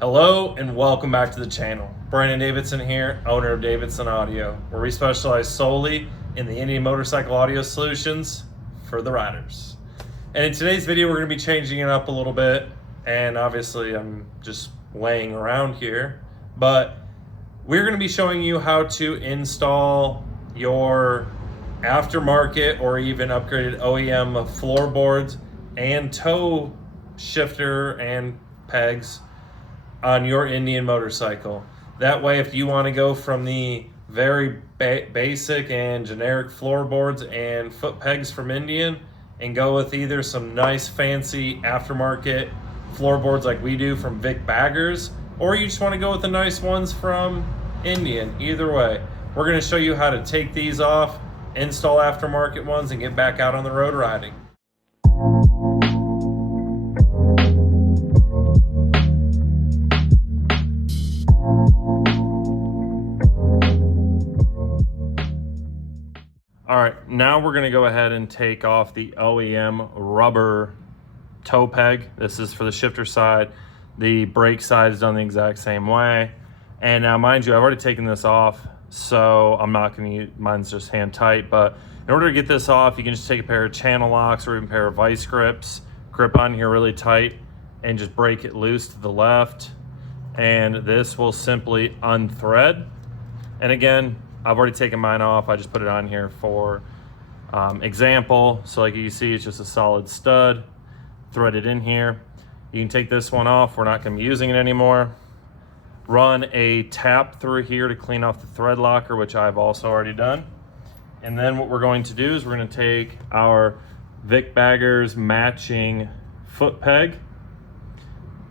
Hello and welcome back to the channel. Brandon Davidson here, owner of Davidson Audio, where we specialize solely in the Indian motorcycle audio solutions for the riders. And in today's video, we're going to be changing it up a little bit. And obviously I'm just laying around here, but we're going to be showing you how to install your aftermarket or even upgraded OEM floorboards and toe shifter and pegs on your Indian motorcycle. That way, if you want to go from the very basic and generic floorboards and foot pegs from Indian and go with either some nice fancy aftermarket floorboards like we do from Vic Baggers, or you just want to go with the nice ones from Indian, either way, we're going to show you how to take these off, install aftermarket ones, and get back out on the road riding. All right, now we're gonna go ahead and take off the OEM rubber toe peg. This is for the shifter side. The brake side is done the exact same way. And now, mind you, I've already taken this off, so I'm not gonna use, mine's just hand tight, but in order to get this off, you can just take a pair of channel locks or even a pair of vice grips, grip on here really tight, and just break it loose to the left. And this will simply unthread. And again, I've already taken mine off. I just put it on here for example. So like you can see, it's just a solid stud threaded in here. You can take this one off. We're not going to be using it anymore. Run a tap through here to clean off the thread locker, which I've also already done. And then what we're going to do is we're going to take our Vic Baggers matching foot peg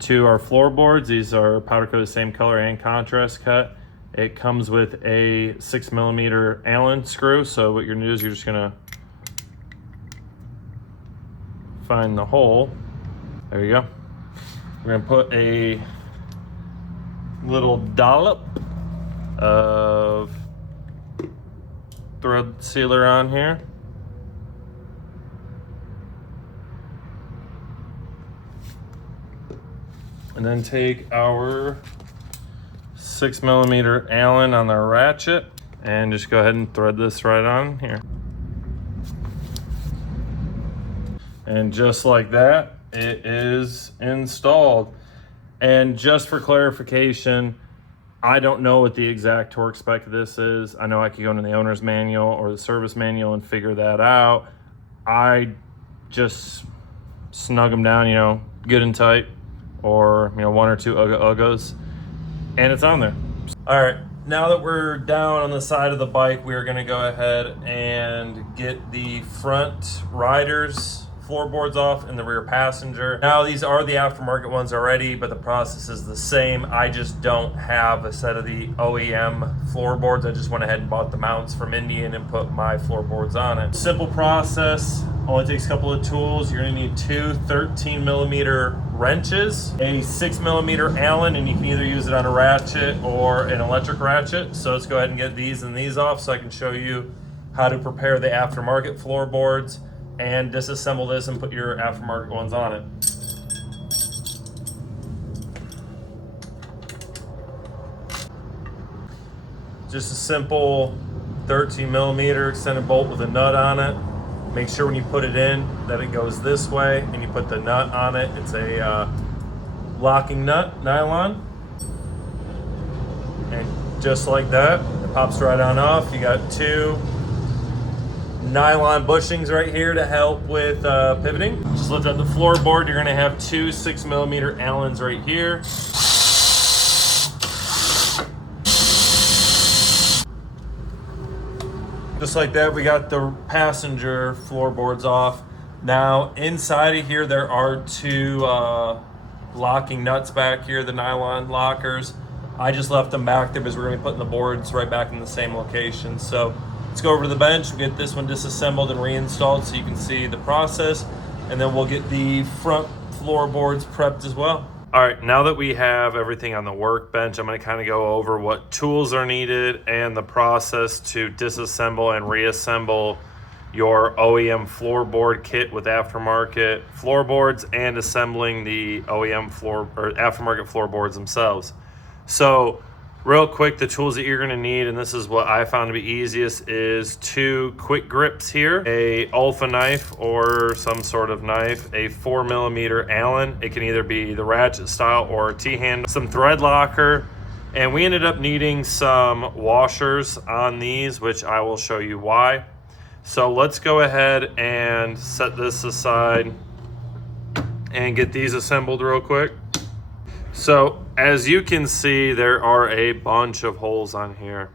to our floorboards. These are powder coated, same color and contrast cut. It comes with a 6mm Allen screw. So what you're gonna do is you're just gonna find the hole. There you go. We're gonna put a little dollop of thread sealer on here. And then take our 6mm Allen on the ratchet and just go ahead and thread this right on here. And just like that, it is installed. And just for clarification, I don't know what the exact torque spec of this is. I know I could go into the owner's manual or the service manual and figure that out. I just snug them down, you know, good and tight, or, you know, one or two uggos. And it's on there. All right, now that we're down on the side of the bike, we are gonna go ahead and get the front riders floorboards off and the rear passenger. Now these are the aftermarket ones already, but the process is the same. I just don't have a set of the OEM floorboards. I just went ahead and bought the mounts from Indian and put my floorboards on it. Simple process, only takes a couple of tools. You're gonna need two 13mm wrenches, a 6mm Allen, and you can either use it on a ratchet or an electric ratchet. So let's go ahead and get these and these off so I can show you how to prepare the aftermarket floorboards and disassemble this and put your aftermarket ones on it. Just a simple 13mm extended bolt with a nut on it. Make sure when you put it in that it goes this way and you put the nut on it. It's a locking nut, nylon. And just like that, it pops right on off. You got two nylon bushings right here to help with pivoting. Just lift up the floorboard. You're gonna have two 6mm Allens right here. Just like that, we got the passenger floorboards off. Now inside of here, there are two locking nuts back here, the nylon lockers. I just left them back there because we're gonna be putting the boards right back in the same location. So let's go over to the bench, we'll get this one disassembled and reinstalled so you can see the process, and then we'll get the front floorboards prepped as well. All right, now that we have everything on the workbench, I'm gonna kind of go over what tools are needed and the process to disassemble and reassemble your OEM floorboard kit with aftermarket floorboards and assembling the OEM floor or aftermarket floorboards themselves. So real quick, the tools that you're gonna need, and this is what I found to be easiest, is 2 quick grips here, a Alpha knife or some sort of knife, a 4mm Allen. It can either be the ratchet style or a T-handle, some thread locker, and we ended up needing some washers on these, which I will show you why. So let's go ahead and set this aside and get these assembled real quick. So as you can see, there are a bunch of holes on here,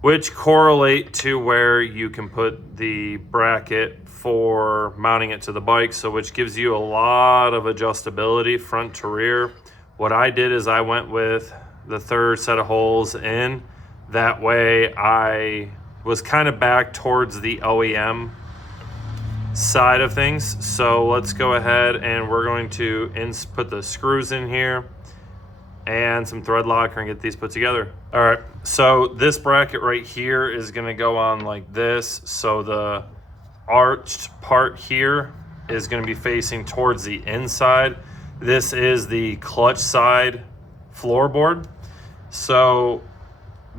which correlate to where you can put the bracket for mounting it to the bike. So which gives you a lot of adjustability front to rear. What I did is I went with the 3rd set of holes in. That way I was kind of back towards the OEM side of things. So let's go ahead and we're going to put the screws in here and some thread locker and get these put together. All right, so this bracket right here is gonna go on like this. So the arched part here is gonna be facing towards the inside. This is the clutch side floorboard. So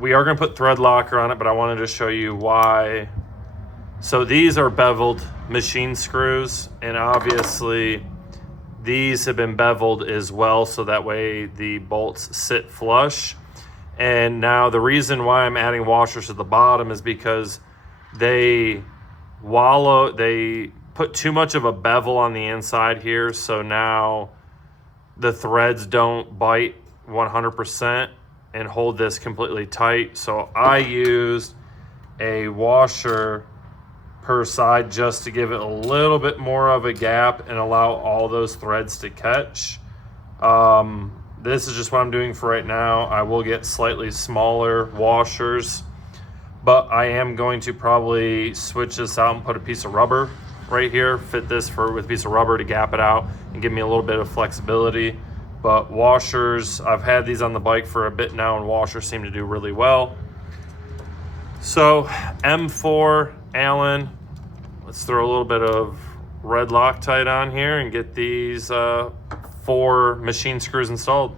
we are gonna put thread locker on it, but I wanted to show you why. So these are beveled machine screws, and obviously these have been beveled as well, so that way the bolts sit flush. And now the reason why I'm adding washers at the bottom is because they put too much of a bevel on the inside here, so now the threads don't bite 100% and hold this completely tight. So I used a washer per side just to give it a little bit more of a gap and allow all those threads to catch. This is just what I'm doing for right now. I will get slightly smaller washers, but I am going to probably switch this out and put a piece of rubber right here, fit this with a piece of rubber to gap it out and give me a little bit of flexibility. But washers, I've had these on the bike for a bit now, and washers seem to do really well. So M4 Allen, let's throw a little bit of red Loctite on here and get these 4 machine screws installed.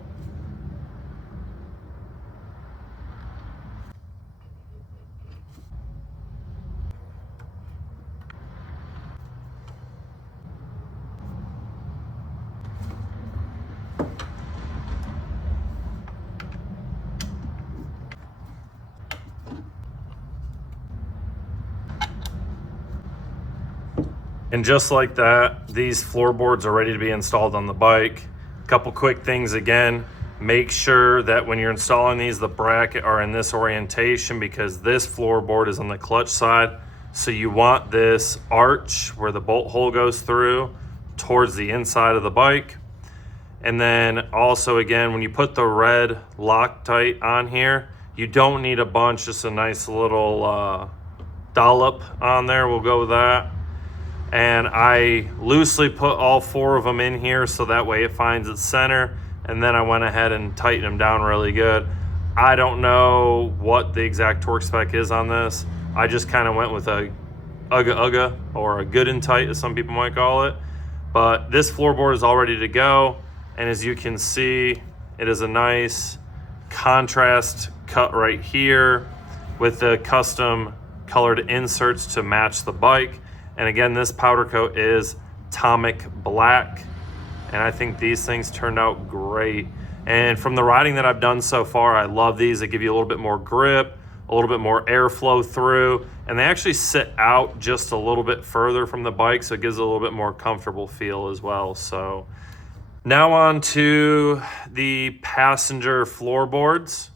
And just like that, these floorboards are ready to be installed on the bike. A couple quick things again. Make sure that when you're installing these, the bracket are in this orientation, because this floorboard is on the clutch side. So you want this arch where the bolt hole goes through towards the inside of the bike. And then also again, when you put the red Loctite on here, you don't need a bunch, just a nice little dollop on there. We'll go with that. And I loosely put all 4 of them in here so that way it finds its center, and then I went ahead and tightened them down really good. I don't know what the exact torque spec is on this. I just kind of went with a UGA or a good and tight, as some people might call it. But this floorboard is all ready to go, and as you can see, it is a nice contrast cut right here with the custom colored inserts to match the bike. And again, this powder coat is Atomic Black, and I think these things turned out great. And from the riding that I've done so far, I love these. They give you a little bit more grip, a little bit more airflow through, and they actually sit out just a little bit further from the bike, so it gives it a little bit more comfortable feel as well. So now on to the passenger floorboards.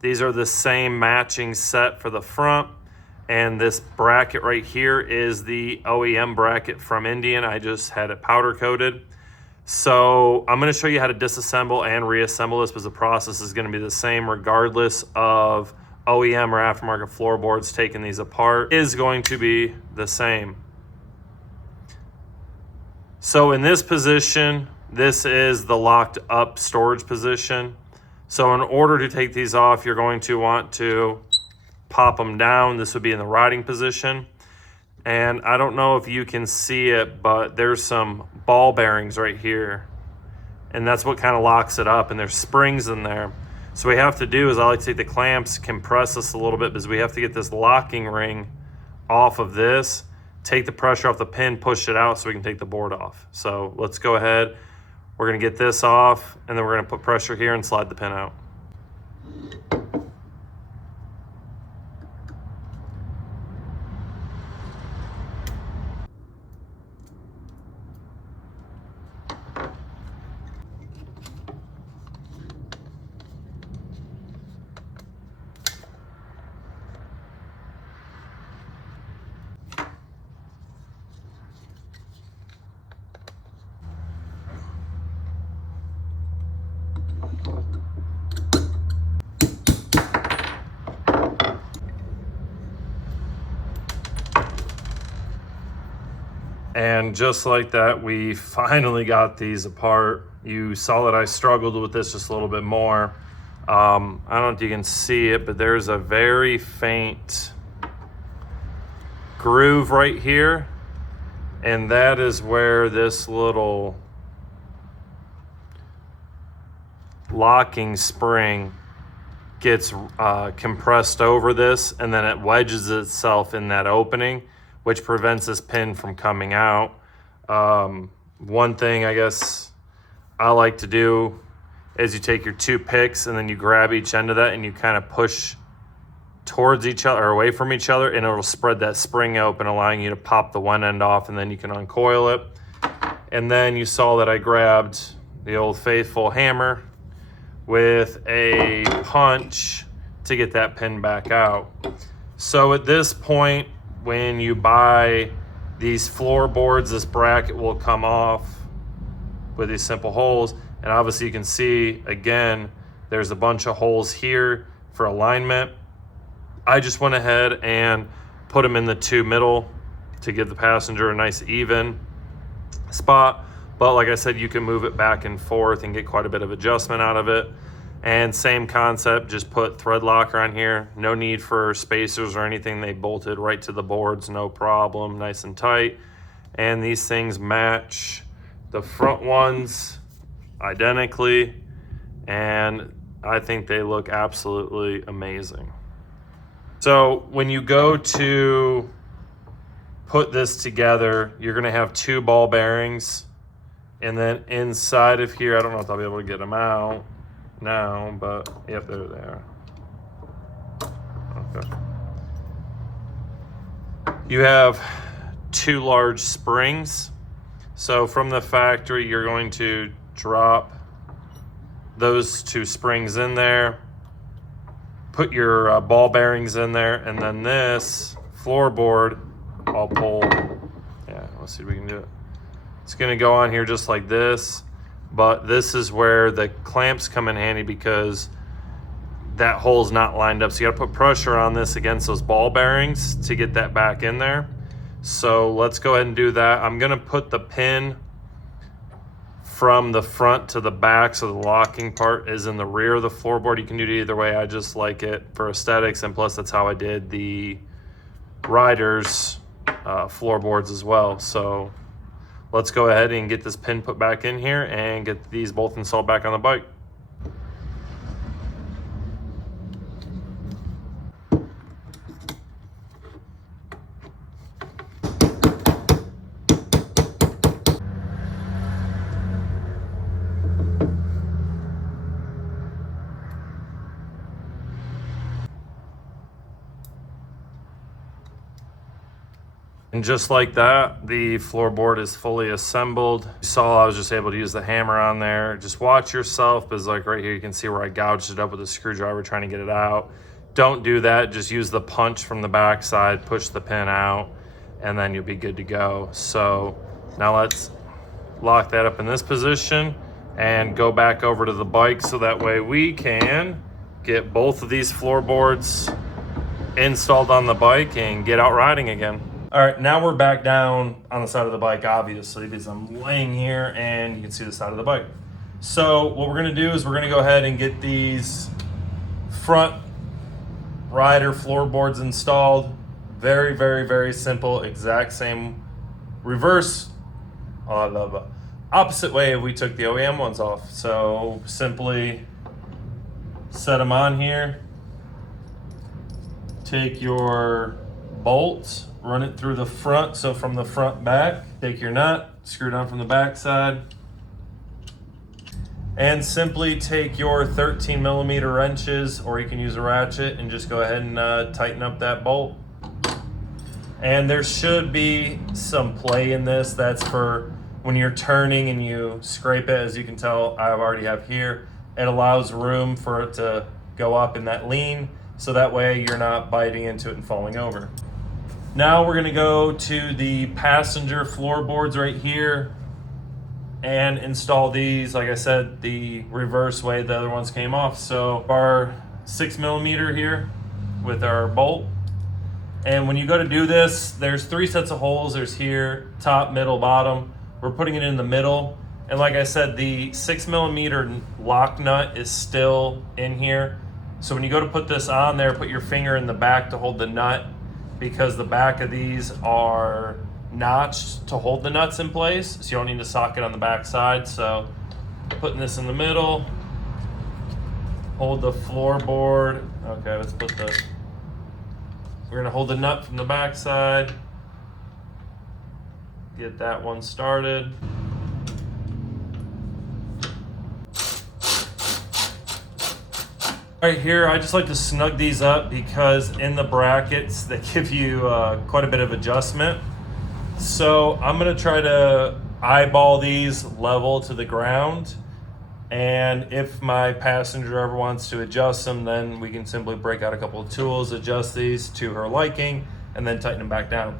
These are the same matching set for the front. And this bracket right here is the OEM bracket from Indian. I just had it powder coated. So I'm gonna show you how to disassemble and reassemble this, because the process is gonna be the same regardless of OEM or aftermarket floorboards. Taking these apart is going to be the same. So in this position, this is the locked up storage position. So in order to take these off, you're going to want to pop them down. This would be in the riding position. And I don't know if you can see it, but there's some ball bearings right here. And that's what kind of locks it up, and there's springs in there. So what we have to do is I like to take the clamps, compress this a little bit because we have to get this locking ring off of this, take the pressure off the pin, push it out so we can take the board off. So let's go ahead. We're gonna get this off, and then we're gonna put pressure here and slide the pin out. And just like that, we finally got these apart. You saw that I struggled with this just a little bit more. I don't know if you can see it, but there's a very faint groove right here. And that is where this little locking spring gets compressed over this, and then it wedges itself in that opening, which prevents this pin from coming out. One thing I guess I like to do is you take your two picks and then you grab each end of that and you kind of push towards each other or away from each other, and it'll spread that spring open, allowing you to pop the one end off, and then you can uncoil it. And then you saw that I grabbed the old faithful hammer with a punch to get that pin back out. So at this point, when you buy these floorboards, this bracket will come off with these simple holes. And obviously you can see, again, there's a bunch of holes here for alignment. I just went ahead and put them in the two middle to give the passenger a nice even spot. But like I said, you can move it back and forth and get quite a bit of adjustment out of it. And same concept, just put thread locker on here. No need for spacers or anything. They bolted right to the boards, no problem, nice and tight. And these things match the front ones identically. And I think they look absolutely amazing. So when you go to put this together, you're gonna have two ball bearings. And then inside of here, I don't know if I'll be able to get them out now, but yep, there they are. Okay. You have two large springs. So from the factory, you're going to drop those two springs in there, put your ball bearings in there, and then this floorboard, I'll pull, yeah, let's see if we can do it. It's gonna go on here just like this. But this is where the clamps come in handy because that hole's not lined up. So you gotta put pressure on this against those ball bearings to get that back in there. So let's go ahead and do that. I'm gonna put the pin from the front to the back, so the locking part is in the rear of the floorboard. You can do it either way. I just like it for aesthetics, and plus that's how I did the riders floorboards as well. So let's go ahead and get this pin put back in here and get these both installed back on the bike. And just like that, the floorboard is fully assembled. You saw I was just able to use the hammer on there. Just watch yourself, because like right here, you can see where I gouged it up with a screwdriver trying to get it out. Don't do that. Just use the punch from the back side, push the pin out, and then you'll be good to go. So now let's lock that up in this position and go back over to the bike, so that way we can get both of these floorboards installed on the bike and get out riding again. All right, now we're back down on the side of the bike, obviously, because I'm laying here and you can see the side of the bike. So what we're gonna do is we're gonna go ahead and get these front rider floorboards installed. Very, very, very simple, exact same reverse, opposite way we took the OEM ones off. So simply set them on here, take your bolts, run it through the front, so from the front back, take your nut, screw down from the back side, and simply take your 13 millimeter wrenches, or you can use a ratchet, and just go ahead and tighten up that bolt. And there should be some play in this. That's for when you're turning and you scrape it. As you can tell, I already have here. It allows room for it to go up in that lean, so that way you're not biting into it and falling over. Now we're gonna go to the passenger floorboards right here and install these, like I said, the reverse way the other ones came off. So our 6 millimeter here with our bolt. And when you go to do this, there's 3 sets of holes. There's here, top, middle, bottom. We're putting it in the middle. And like I said, the 6 millimeter lock nut is still in here. So when you go to put this on there, put your finger in the back to hold the nut, because the back of these are notched to hold the nuts in place. So you don't need to socket on the back side. So putting this in the middle, hold the floorboard. Okay, let's put the, we're gonna hold the nut from the back side, get that one started. Right here, I just like to snug these up because in the brackets, they give you quite a bit of adjustment. So I'm gonna try to eyeball these level to the ground. And if my passenger ever wants to adjust them, then we can simply break out a couple of tools, adjust these to her liking, and then tighten them back down.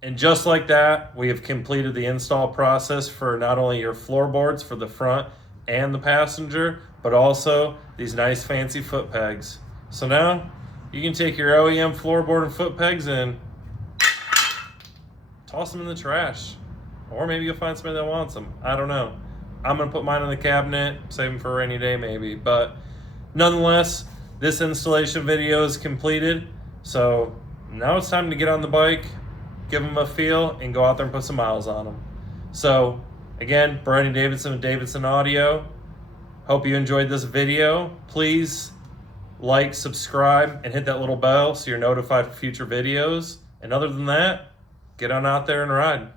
And just like that, we have completed the install process for not only your floorboards for the front and the passenger, but also these nice fancy foot pegs. So now you can take your OEM floorboard and foot pegs and toss them in the trash. Or maybe you'll find somebody that wants them. I don't know. I'm gonna put mine in the cabinet, save them for a rainy day maybe. But nonetheless, this installation video is completed. So now it's time to get on the bike, give them a feel, and go out there and put some miles on them. So again, Brandon Davidson with Davidson Audio. Hope you enjoyed this video. Please like, subscribe, and hit that little bell so you're notified for future videos. And other than that, get on out there and ride.